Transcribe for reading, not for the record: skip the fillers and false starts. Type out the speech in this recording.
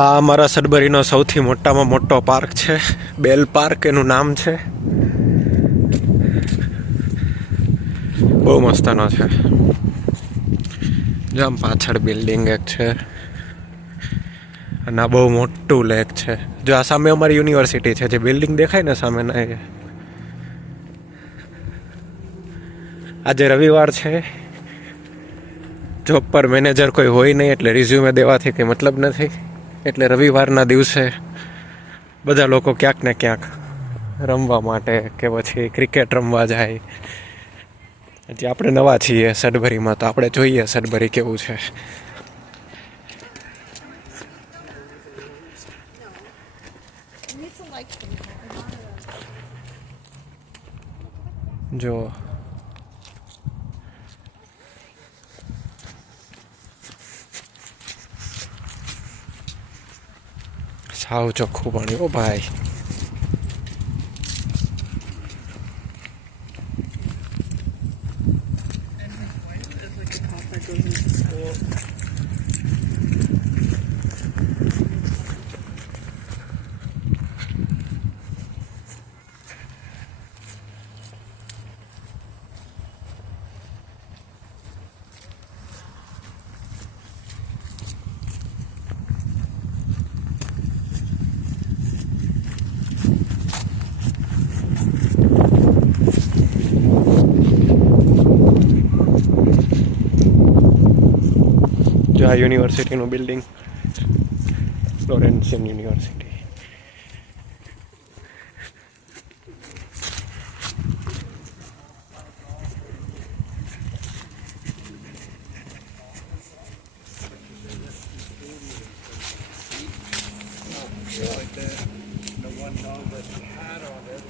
આ અમારા સડબરીનો સૌથી મોટામાં મોટો પાર્ક છે, બેલ પાર્ક એનું નામ છે. બહુ મસ્તનો છે. જો આમ પાછળ બિલ્ડિંગ એક છે અને આ બહુ મોટું લેક છે. જો આ સામે અમારી યુનિવર્સિટી છે, જે બિલ્ડિંગ દેખાય ને સામે ના એ. આજે રવિવાર છે, જોબ પર મેનેજર કોઈ હોય નહીં એટલે રિઝ્યુમે દેવાથી કંઈ મતલબ નથી. એટલે રવિવારના દિવસે બધા લોકો ક્યાંક ને ક્યાંક રમવા માટે કે પછી ક્રિકેટ રમવા જાય. હજી આપણે નવા છીએ સડભરીમાં, તો આપણે જોઈએ સડભરી કેવું છે. જો સાવ ચોખ્ખું પાણી ઓ ભાઈ. જો આ યુનિવર્સિટીનું building, Florentine university. Like the one dog that we had on it.